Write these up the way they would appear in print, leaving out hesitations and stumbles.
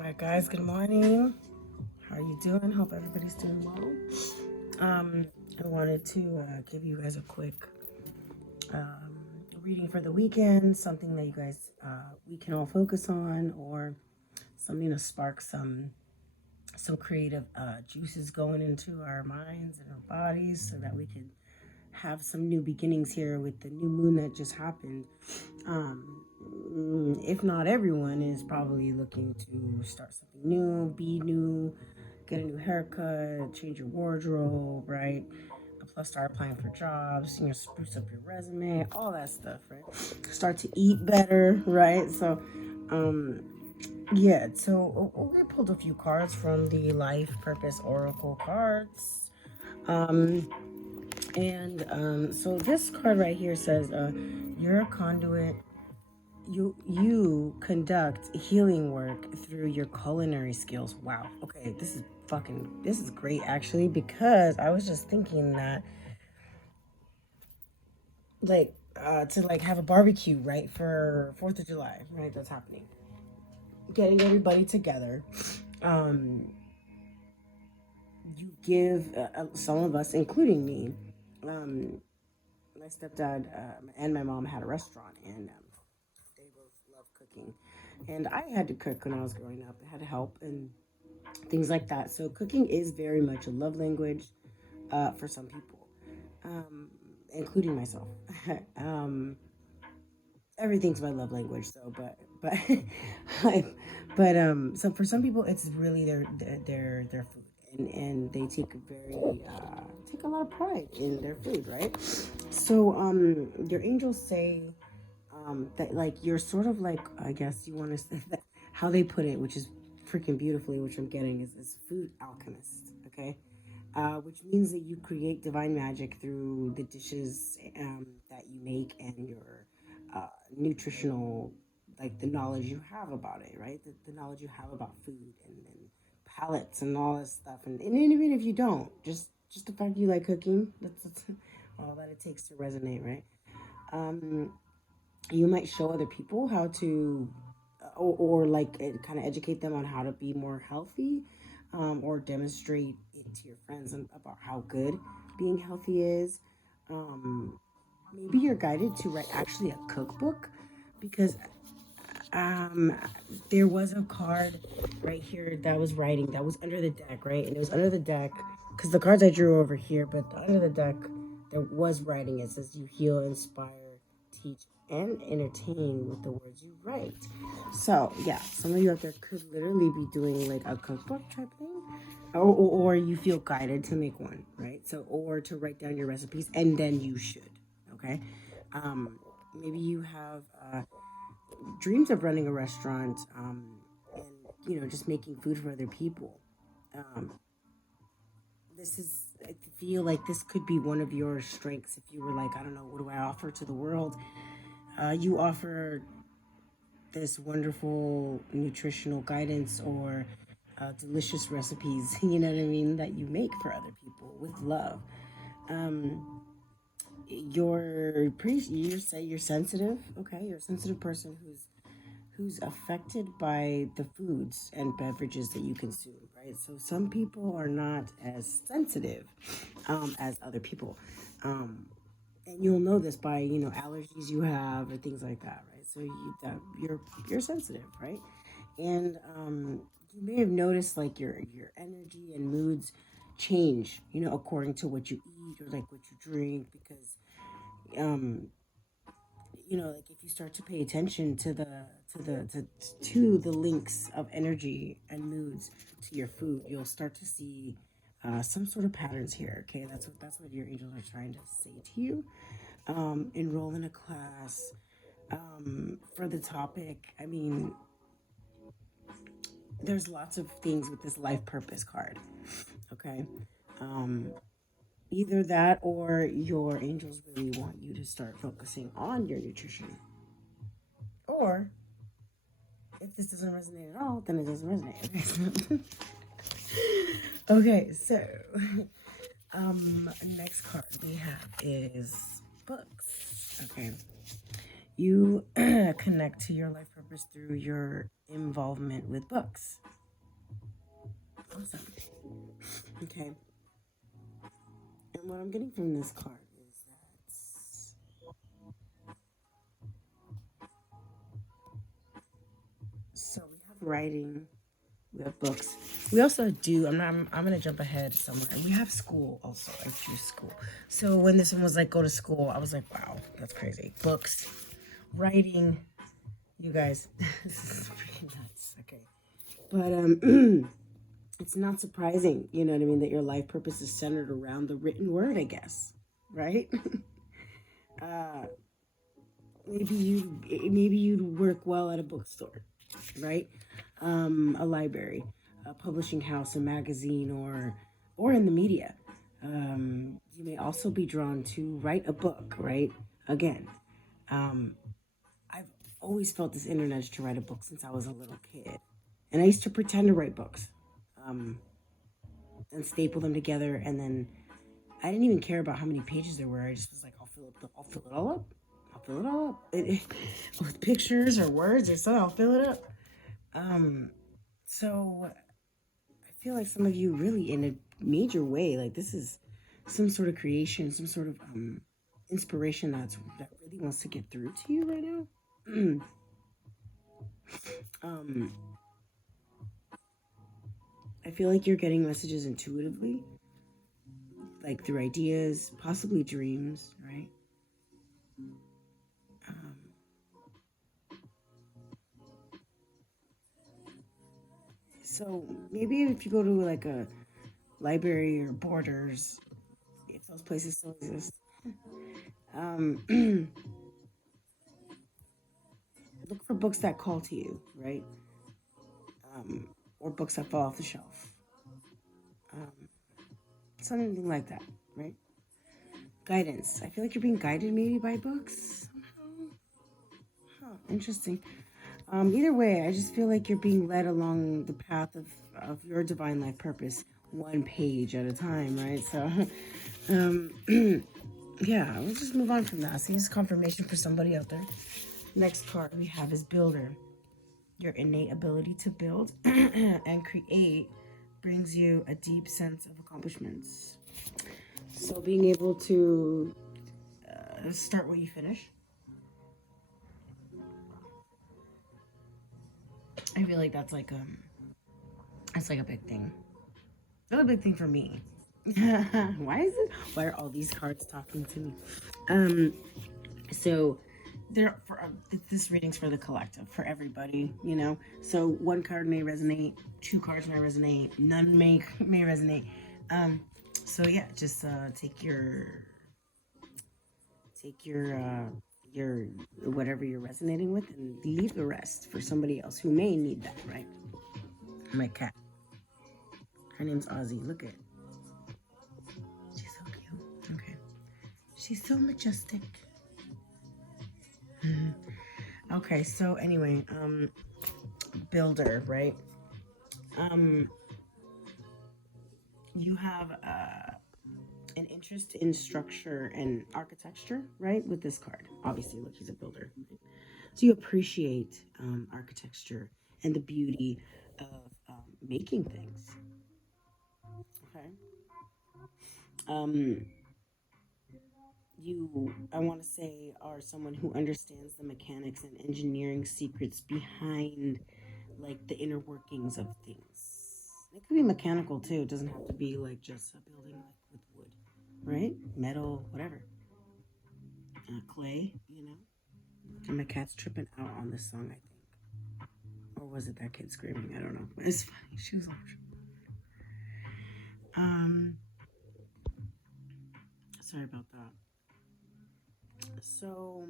Alright guys, good morning. How are you doing? Hope everybody's doing well. I wanted to give you guys a quick reading for the weekend, something that you guys we can all focus on, or something to spark some creative juices going into our minds and our bodies so that we can have some new beginnings here with the new moon that just happened. If not everyone is probably looking to start something new, be new, get a new haircut, change your wardrobe, right? Plus start applying for jobs, spruce up your resume, all that stuff, right? Start to eat better, right? So we pulled a few cards from the Life Purpose Oracle cards. So this card right here says, you're a conduit. You conduct healing work through your culinary skills. Wow. Okay, this is great actually, because I was just thinking that to have a barbecue, right, for 4th of July, right? That's happening. Getting everybody together. You give some of us, including me, my stepdad and my mom had a restaurant, and they both love cooking. And I had to cook when I was growing up. I had to help and things like that. So cooking is very much a love language for some people, including myself. um, Everything's my love language, though. So for some people, it's really their food, and they take a lot of pride in their food, right? So your angels say that you're sort of I guess you want to say that how they put it, which is freaking beautifully, which I'm getting is food alchemist, okay? Which means that you create divine magic through the dishes that you make and your nutritional, the knowledge you have about it, right? The knowledge you have about food and palettes and all this stuff. And even if you don't, just the fact you like cooking, that's all that it takes to resonate, right? Um, you might show other people how to or kind of educate them on how to be more healthy, or demonstrate it to your friends about how good being healthy is. Maybe you're guided to write actually a cookbook, because um there was a card right here that was writing, that was under the deck, right? And it was under the deck because the cards I drew over here, but under the deck there was writing. It says you heal, inspire, teach, and entertain with the words you write. So yeah, some of you out there could literally be doing like a cookbook type thing, or you feel guided to make one, right? So, or to write down your recipes, and then you should, okay? Maybe you have dreams of running a restaurant, and just making food for other people. Um, this is I feel like this could be one of your strengths. If you were like, I don't know, what do I offer to the world? You offer this wonderful nutritional guidance, or delicious recipes, you know what I mean, that you make for other people with love. Um, you say you're sensitive, okay? You're a sensitive person who's affected by the foods and beverages that you consume, right? So some people are not as sensitive as other people. Um, and you'll know this by allergies you have or things like that, right? So you're sensitive, right? And you may have noticed your energy and moods change, according to what you eat or what you drink, because um if you start to pay attention to the links of energy and moods to your food, you'll start to see some sort of patterns here. Okay, that's what your angels are trying to say to you. Enroll in a class for the topic. I mean, there's lots of things with this life purpose card. Okay, um, either that or your angels really want you to start focusing on your nutrition, or if this doesn't resonate at all, then it doesn't resonate. Okay, so next card we have is books. Okay, You connect to your life purpose through your involvement with books. Awesome. Okay. And what I'm getting from this card is that so we have writing, we have books. We also do. I'm gonna jump ahead somewhere. We have school also. I choose school. So when this one was like go to school, I was like, wow, that's crazy. Books, writing. You guys, this is freaking nuts. Okay, but it's not surprising. You know what I mean? That your life purpose is centered around the written word. I guess, right? uh, maybe you'd work well at a bookstore, right? A library, a publishing house, a magazine, or in the media. You may also be drawn to write a book, right? Again, I've always felt this inner nudge to write a book since I was a little kid, and I used to pretend to write books, and staple them together, and then I didn't even care about how many pages there were. I just was like, I'll fill it all up. I'll fill it all up with pictures or words or something. I'll fill it up. So I feel like some of you really, in a major way, like this is some sort of creation, some sort of inspiration that really wants to get through to you right now. I feel like you're getting messages intuitively, like through ideas, possibly dreams, right? So maybe if you go to like a library or Borders, if those places still exist, look for books that call to you, right? Or books that fall off the shelf. Something like that, right? Guidance. I feel like you're being guided maybe by books. Interesting. Either way, I just feel like you're being led along the path of your divine life purpose, one page at a time, right? So, yeah, we'll just move on from that. See, it's confirmation for somebody out there. Next card we have is Builder. Your innate ability to build and create brings you a deep sense of accomplishments. So, being able to start what you finish. I feel like that's like a big thing. That's a big thing for me. Why are all these cards talking to me? So there for this reading's for the collective, for everybody, you know. So one card may resonate, two cards may resonate, none may resonate. So yeah, just take your whatever you're resonating with and leave the rest for somebody else who may need that, right? My cat. Her name's Ozzy. Look at. She's so cute. Okay. She's so majestic. Okay, so anyway, Builder, right? You have an interest in structure and architecture, right? With this card, obviously, look, he's a builder. Right? So you appreciate architecture and the beauty of making things. Okay. You, I want to say, are someone who understands the mechanics and engineering secrets behind like the inner workings of things. It could be mechanical too. It doesn't have to be like just a building like with wood, right? Metal, whatever. Clay, you know. And my cat's tripping out on this song, I think. Or was it that kid screaming? I don't know. But it's funny. She was all sorry about that. So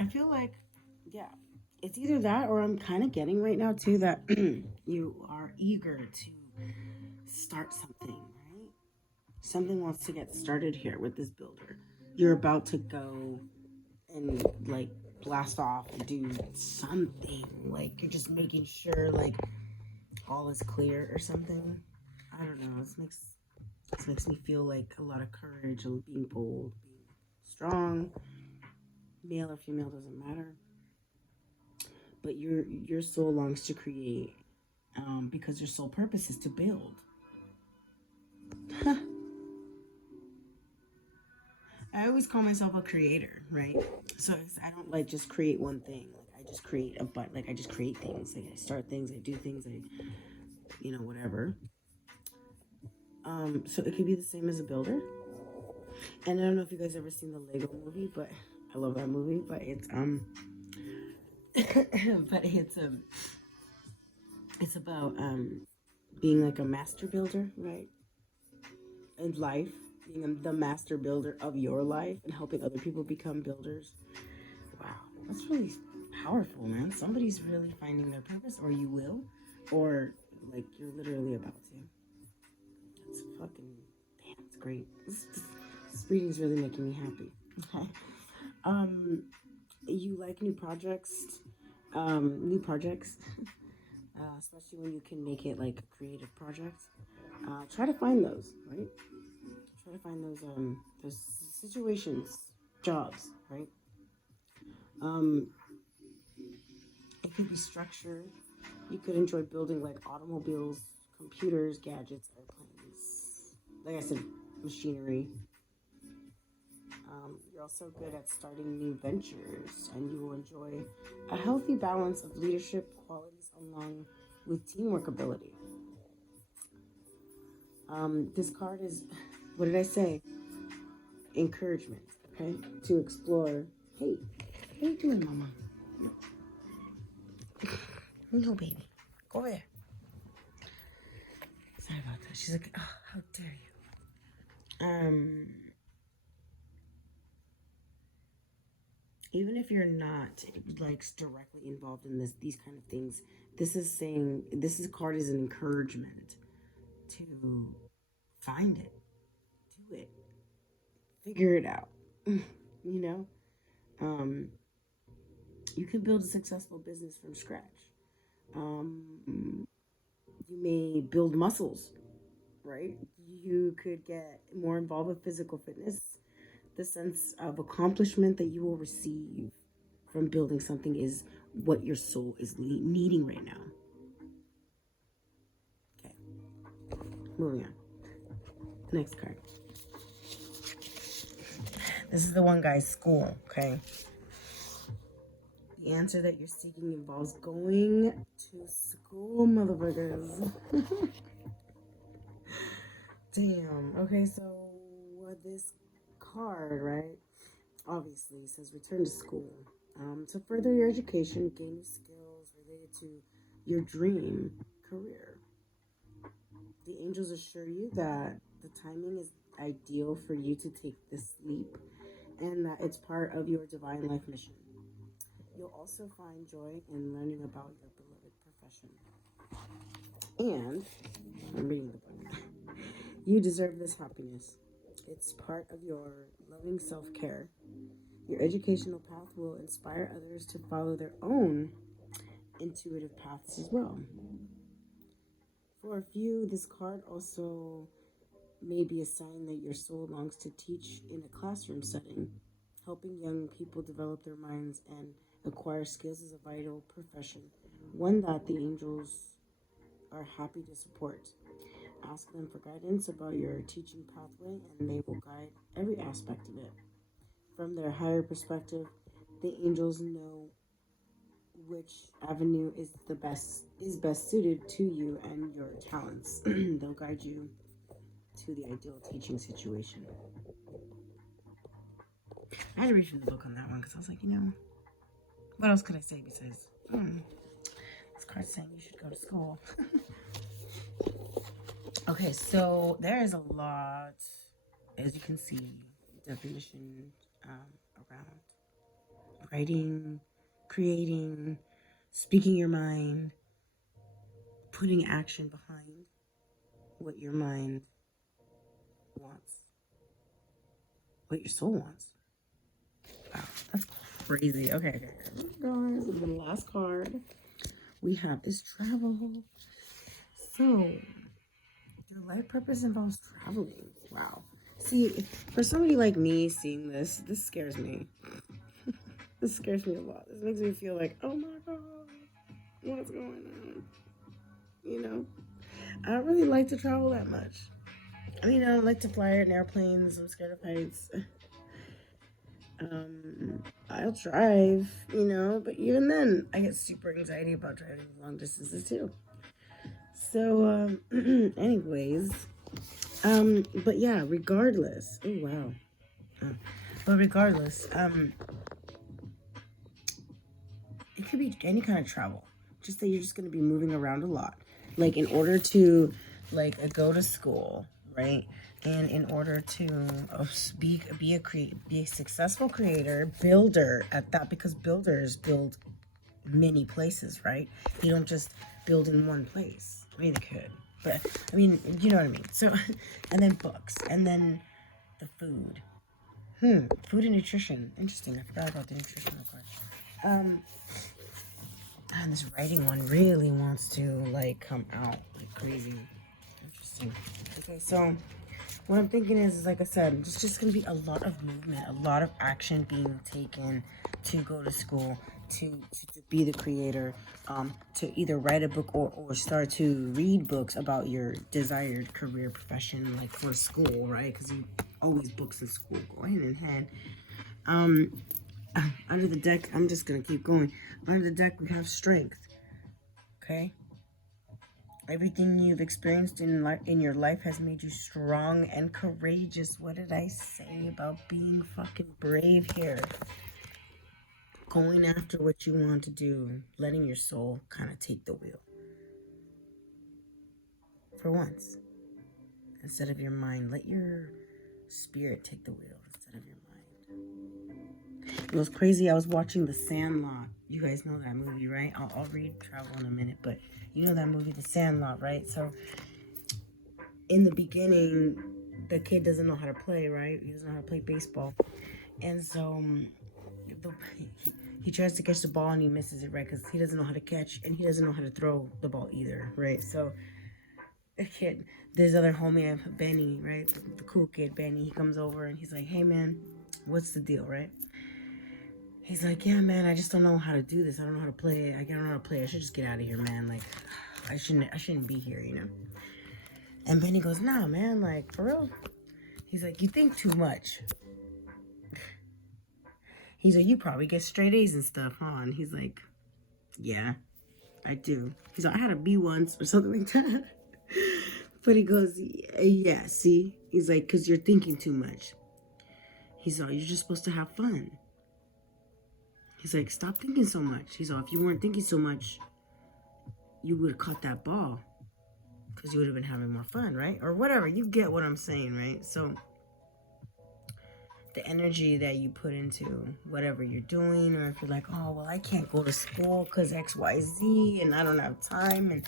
I feel like, yeah, it's either that or I'm kind of getting right now too that you are eager to start something, right? Something wants to get started here with this builder. You're about to go and like blast off and do something. Like you're just making sure like all is clear or something. I don't know. This makes This makes me feel like a lot of courage and being bold, being strong. Male or female doesn't matter. But your soul longs to create, because your sole purpose is to build. I always call myself a creator, right? So I don't like just create one thing. Like I just create like I just create things. Like I start things, I do things, whatever. So it could be the same as a builder. And I don't know if you guys ever seen the Lego movie, but I love that movie. But it's but it's about being like a master builder, right? In life, being the master builder of your life and helping other people become builders. Wow, that's really powerful, man. Somebody's really finding their purpose, or you will, or like you're literally about to. It's fucking damn. It's great. This reading's really making me happy. Okay. You like new projects, especially when you can make it like a creative project. Try to find those, right? Try to find those situations, jobs, right? Um, it could be structured. You could enjoy building like automobiles, computers, gadgets, airplanes. Like I said, machinery. You're also good at starting new ventures, and you will enjoy a healthy balance of leadership qualities along with teamwork ability. This card is, what did I say? Encouragement, okay? To explore. Hey, what are you doing, Mama? No, baby. Go over there. Sorry about that. She's like, oh, how dare you? Even if you're not like directly involved in these kind of things, this card is an encouragement to find it, do it, figure it out. you know, um, you can build a successful business from scratch. You may build muscles, right? You could get more involved with physical fitness. The sense of accomplishment that you will receive from building something is what your soul is needing right now. Okay, moving on. Next card. This is the one, guys. School. Okay. The answer that you're seeking involves going to school, motherfuckers. Damn. Okay, so this card, right? Obviously says return to school. To further your education, gain new skills related to your dream career. The angels assure you that the timing is ideal for you to take this leap and that it's part of your divine life mission. You'll also find joy in learning about your beloved profession. And I'm reading the book. You deserve this happiness. It's part of your loving self-care. Your educational path will inspire others to follow their own intuitive paths as well. For a few, this card also may be a sign that your soul longs to teach in a classroom setting. Helping young people develop their minds and acquire skills is a vital profession, one that the angels are happy to support. Ask them for guidance about your teaching pathway, and they will guide every aspect of it. From their higher perspective, the angels know which avenue is best suited to you and your talents. They'll guide you to the ideal teaching situation. I had to read from the book on that one because I was like, what else could I say besides this card's saying you should go to school. Okay, so there is a lot, as you can see, definition around writing, creating, speaking your mind, putting action behind what your mind wants, what your soul wants. Wow, that's crazy. Okay. Guys, the last card we have is travel. So Their life purpose involves traveling. Wow. See, for somebody like me seeing this scares me. This scares me a lot. This makes me feel like, oh my god, what's going on? You know, I don't really like to travel that much. I mean, I don't like to fly in airplanes. I'm scared of heights. I'll drive, but even then, I get super anxiety about driving long distances too. So, anyways, but yeah, regardless. Oh wow. But regardless, it could be any kind of travel. Just that you're just going to be moving around a lot. Like in order to go to school, right? And in order to be a successful creator, builder at that, because builders build many places, right? You don't just build in one place. I mean, they could, but I mean, you know what I mean. So, and then books, and then the food. Food and nutrition. Interesting. I forgot about the nutritional part. And this writing one really wants to come out like crazy. Interesting. Okay, so what I'm thinking is like I said, it's just gonna be a lot of movement, a lot of action being taken to go to school, to be the creator, to either write a book or start to read books about your desired career profession, like for school, right? Because you always books in school go hand in hand. Under the deck, I'm just gonna keep going. Under the deck, we have strength. Okay. Everything you've experienced in your life has made you strong and courageous. What did I say about being fucking brave here? Going after what you want to do, letting your soul kind of take the wheel. For once. Instead of your mind, let your spirit take the wheel instead of your mind. It was crazy. I was watching The Sandlot. You guys know that movie, right? I'll read Travel in a minute, but you know that movie, The Sandlot, right? So in the beginning, the kid doesn't know how to play, right? He doesn't know how to play baseball. And so he tries to catch the ball and he misses it, right? Because he doesn't know how to catch and he doesn't know how to throw the ball either, right? So the kid, this other homie, Benny, right? The cool kid, Benny, he comes over and he's like, hey, man, what's the deal, right? He's like, yeah, man, I just don't know how to do this. I don't know how to play. I don't know how to play. I should just get out of here, man. Like, I shouldn't be here, you know? And Benny goes, nah, man, like, for real? He's like, you think too much. He's like, you probably get straight A's and stuff, huh? And he's like, yeah, I do. He's like, I had a B once or something like that. But he goes, yeah, see? He's like, because you're thinking too much. He's like, you're just supposed to have fun. He's like, stop thinking so much. He's like, if you weren't thinking so much, you would have caught that ball. Because you would have been having more fun, right? Or whatever. You get what I'm saying, right? So the energy that you put into whatever you're doing, or if you're like, oh, well, I can't go to school because XYZ and I don't have time, and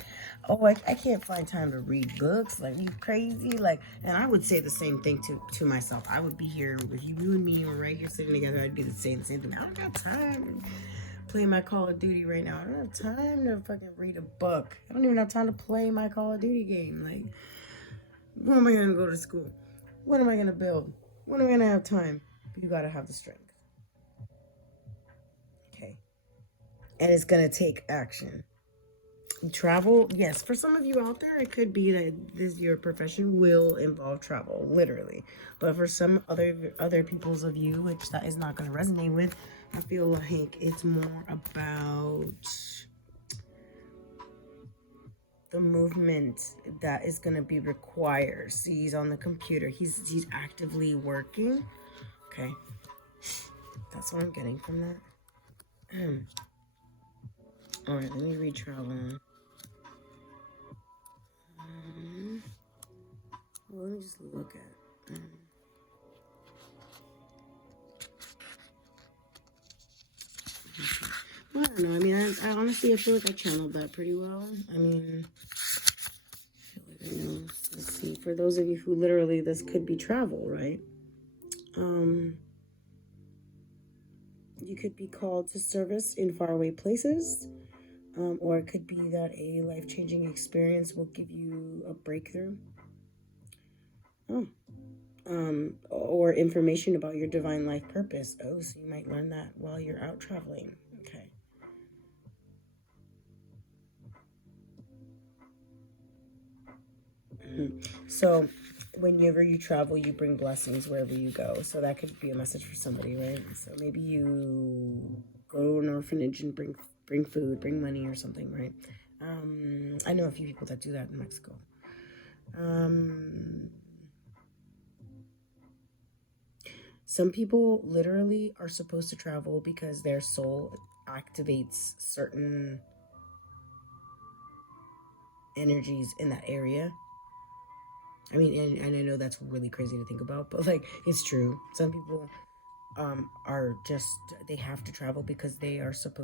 oh, I can't find time to read books, like, you crazy, like, and I would say the same thing to myself. I would be here with you and me, we're right here sitting together, I'd be the same thing. I don't got time to play my Call of Duty right now. I don't have time to fucking read a book. I don't even have time to play my Call of Duty game. Like, when am I gonna go to school? When am I gonna build? When am I gonna have time? You gotta have the strength. Okay. And it's gonna take action. Travel, yes, for some of you out there, it could be that your profession will involve travel, literally. But for some other peoples of you, which that is not gonna resonate with, I feel like it's more about the movement that is gonna be required. See, he's on the computer. He's actively working. Okay. That's what I'm getting from that. All right, let me read Travel. Well, let me just look at. Well, I don't know. I mean, I honestly, I feel like I channeled that pretty well. I mean, I feel like I know. Let's see. For those of you who literally, this could be travel, right? You could be called to service in faraway places, or it could be that a life-changing experience will give you a breakthrough. Oh. Or information about your divine life purpose. Oh, so you might learn that while you're out traveling. Okay. So, whenever you travel, you bring blessings wherever you go. So that could be a message for somebody, right? So maybe you go to an orphanage and bring food, bring money or something, right? I know a few people that do that in Mexico. Um, some people literally are supposed to travel because their soul activates certain energies in that area. I mean, and I know that's really crazy to think about, but like it's true. Some people are just they have to travel because they are supposed